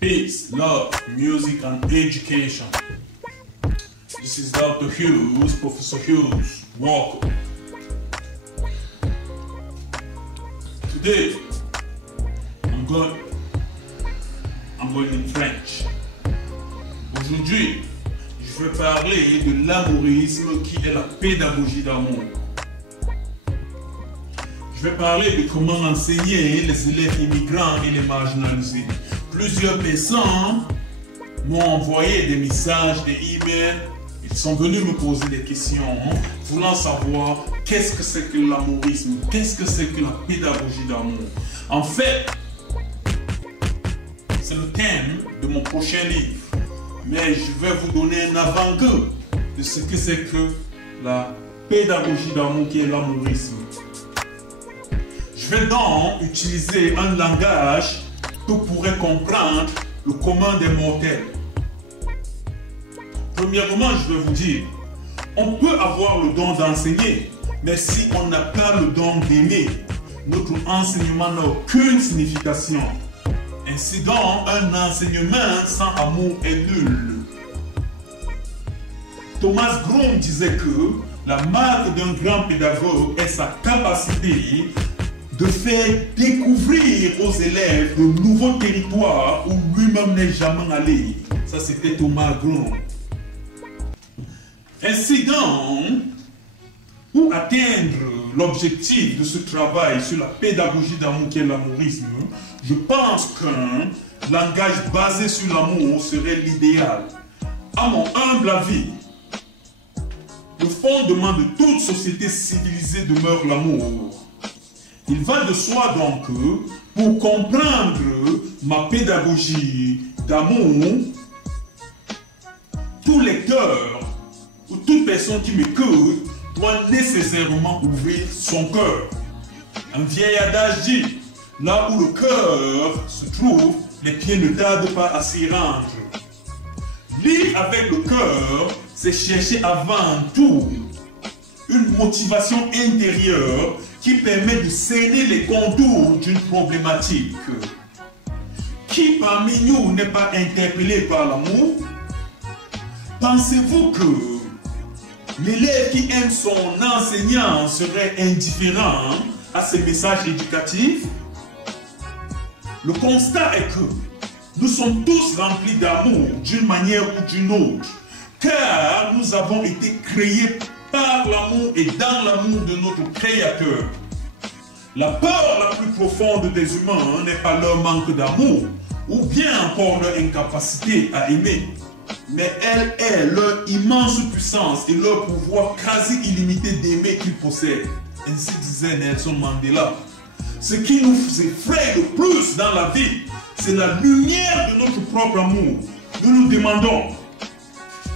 Peace, love, music and education. This is Dr. Hughes, Professor Hughes. Welcome. Today, I'm going in French. Aujourd'hui, je vais parler de l'amourisme qui est la pédagogie d'amour. Je vais parler de comment enseigner les élèves immigrants et les marginalisés. Plusieurs personnes m'ont envoyé des messages, des emails. Ils sont venus me poser des questions, voulant savoir qu'est-ce que c'est que l'amourisme, qu'est-ce que c'est que la pédagogie d'amour. En fait, c'est le thème de mon prochain livre. Mais je vais vous donner un avant-goût de ce que c'est que la pédagogie d'amour qui est l'amourisme. Je vais donc utiliser un langage que pourrait comprendre le commun des mortels. Premièrement, je vais vous dire, on peut avoir le don d'enseigner, mais si on n'a pas le don d'aimer, notre enseignement n'a aucune signification. Ainsi donc, un enseignement sans amour est nul. Thomas Groom disait que la marque d'un grand pédagogue est sa capacité de faire découvrir aux élèves de nouveaux territoires où lui-même n'est jamais allé. Ça, c'était Thomas Groom. Ainsi donc, pour atteindre l'objectif de ce travail sur la pédagogie d'amour qui est l'amourisme, je pense qu'un langage basé sur l'amour serait l'idéal. À mon humble avis, le fondement de toute société civilisée demeure l'amour. Il va de soi donc que, pour comprendre ma pédagogie d'amour, tout lecteur ou toute personne qui m'écoute doit nécessairement ouvrir son cœur. Un vieil adage dit, là où le cœur se trouve, les pieds ne tardent pas à s'y rendre. Lire avec le cœur, c'est chercher avant tout une motivation intérieure qui permet de cerner les contours d'une problématique. Qui parmi nous n'est pas interpellé par l'amour? Pensez-vous que l'élève qui aime son enseignant serait indifférent à ses messages éducatifs? Le constat est que nous sommes tous remplis d'amour d'une manière ou d'une autre, car nous avons été créés par l'amour et dans l'amour de notre Créateur. La peur la plus profonde des humains n'est pas leur manque d'amour, ou bien encore leur incapacité à aimer, mais elle est leur immense puissance et leur pouvoir quasi illimité d'aimer qu'ils possèdent. Ainsi disait Nelson Mandela. Ce qui nous effraie le plus dans la vie, c'est la lumière de notre propre amour. Nous nous demandons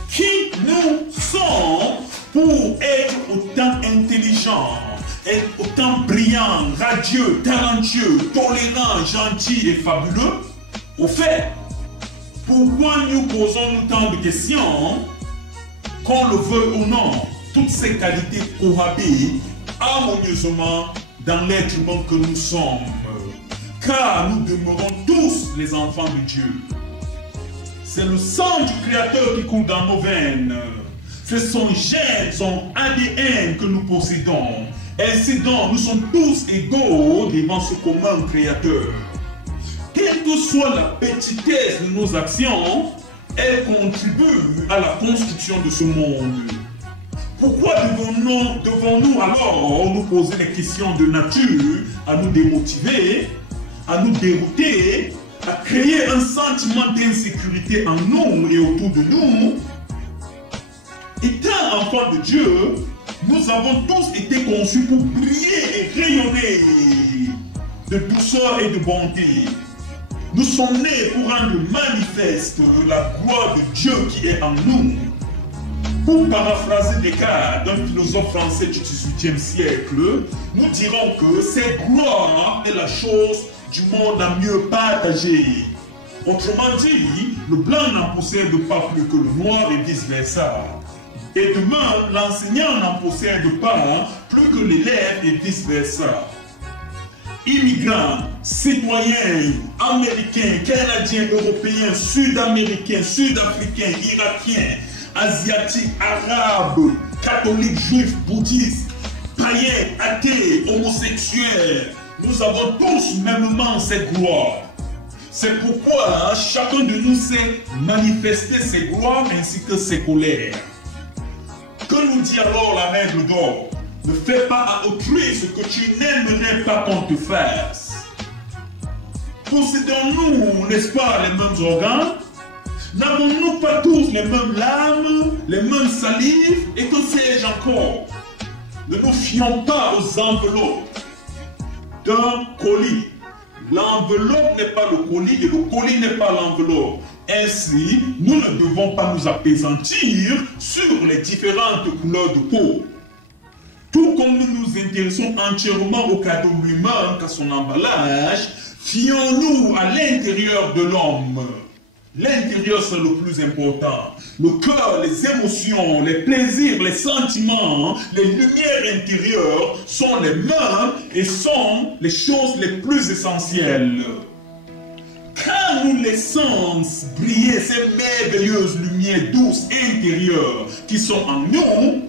qui nous sommes pour être autant intelligents, être autant brillants, radieux, talentueux, tolérants, gentils et fabuleux. Au fait, pourquoi nous posons tant de questions? Qu'on le veuille ou non, toutes ces qualités cohabitent harmonieusement dans l'être humain que nous sommes, car nous demeurons tous les enfants de Dieu. C'est le sang du Créateur qui coule dans nos veines. C'est son gène, son ADN que nous possédons. Ainsi donc, nous sommes tous égaux devant ce commun Créateur. Quelle que soit la petitesse de nos actions, elles contribuent à la construction de ce monde. Pourquoi devons-nous alors nous poser des questions de nature à nous démotiver, à nous dérouter, à créer un sentiment d'insécurité en nous et autour de nous? Étant enfants de Dieu, nous avons tous été conçus pour briller et rayonner de douceur et de bonté. Nous sommes nés pour rendre manifeste la gloire de Dieu qui est en nous. Pour paraphraser Descartes, un philosophe français du XVIIIe siècle, nous dirons que cette gloire est la chose du monde la mieux partagée. Autrement dit, le blanc n'en possède pas plus que le noir et vice-versa. Et demain, l'enseignant n'en possède pas plus que l'élève et vice-versa. immigrants, citoyens, américains, canadiens, européens, sud-américains, sud-africains, irakiens, asiatiques, arabes, catholiques, juifs, bouddhistes, païens, athées, homosexuels, nous avons tous mêmement cette gloire. C'est pourquoi chacun de nous sait manifester ses gloires ainsi que ses colères. Que nous dit alors la règle d'or? Ne fais pas à autrui ce que tu n'aimerais pas qu'on te fasse. Possédons-nous, n'est-ce pas, les mêmes organes? N'avons-nous pas tous les mêmes larmes, les mêmes salives et que sais-je encore? Ne nous fions pas aux enveloppes d'un colis. L'enveloppe n'est pas le colis et le colis n'est pas l'enveloppe. Ainsi, nous ne devons pas nous appesantir sur les différentes couleurs de peau. Tout comme nous nous intéressons entièrement au cadeau lui-même qu'à son emballage, fions-nous à l'intérieur de l'homme. L'intérieur, c'est le plus important. Le cœur, les émotions, les plaisirs, les sentiments, les lumières intérieures sont les mêmes et sont les choses les plus essentielles. Quand nous laissons briller ces merveilleuses lumières douces intérieures qui sont en nous,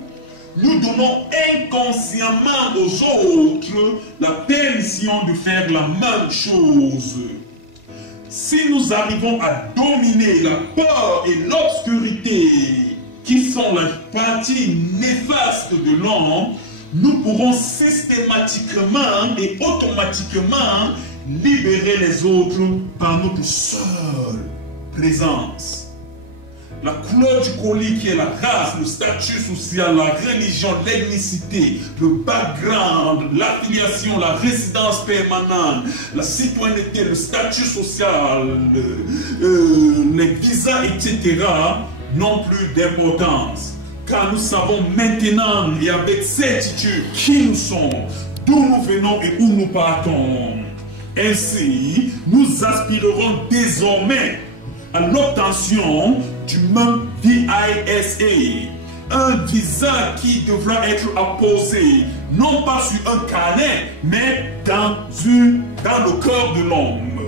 nous donnons inconsciemment aux autres la permission de faire la même chose. Si nous arrivons à dominer la peur et l'obscurité qui sont la partie néfaste de l'homme, nous pourrons systématiquement et automatiquement libérer les autres par notre seule présence. La couleur du colis qui est la race, le statut social, la religion, l'ethnicité, le background, l'affiliation, la résidence permanente, la citoyenneté, le statut social, les visas, etc. n'ont plus d'importance. Car nous savons maintenant et avec certitude qui nous sommes, d'où nous venons et où nous partons. Ainsi, nous aspirerons désormais à l'obtention du même VISA, un visa qui devra être apposé non pas sur un carnet, mais dans le cœur de l'homme.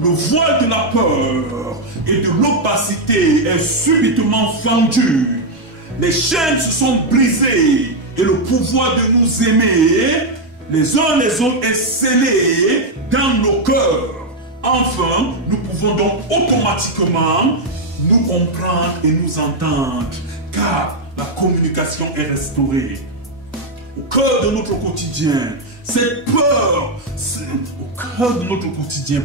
Le voile de la peur et de l'opacité est subitement fendu. Les chaînes se sont brisées et le pouvoir de nous aimer les uns les autres est scellé dans nos cœurs. Enfin, nous pouvons donc automatiquement nous comprendre et nous entendre, car la communication est restaurée. Au cœur de notre quotidien, cette peur, au cœur de notre quotidien,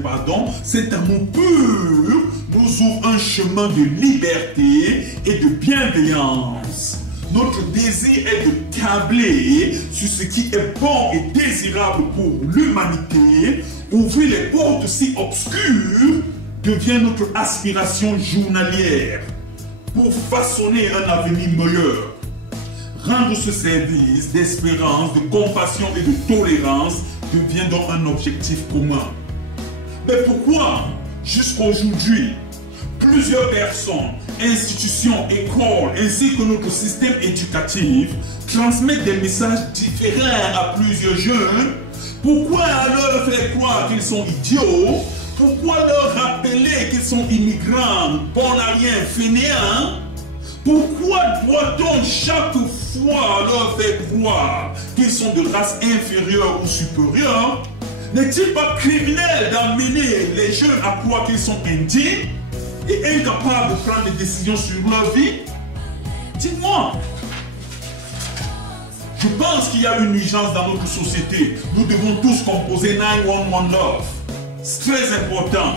cet amour pur nous ouvre un chemin de liberté et de bienveillance. Notre désir est de tabler sur ce qui est bon et désirable pour l'humanité. Ouvrir les portes si obscures devient notre aspiration journalière pour façonner un avenir meilleur. Rendre ce service d'espérance, de compassion et de tolérance devient donc un objectif commun. Mais pourquoi, jusqu'à aujourd'hui, plusieurs personnes, institutions, écoles, ainsi que notre système éducatif transmettent des messages différents à plusieurs jeunes? Pourquoi leur faire croire qu'ils sont idiots? Pourquoi leur rappeler qu'ils sont immigrants, bonariens, fainéants? Pourquoi doit-on chaque fois leur faire croire qu'ils sont de race inférieure ou supérieure? N'est-il pas criminel d'amener les jeunes à croire qu'ils sont indignes et incapables de prendre des décisions sur leur vie? Dites-moi. Je pense qu'il y a une urgence dans notre société. Nous devons tous composer 911 Love. C'est très important.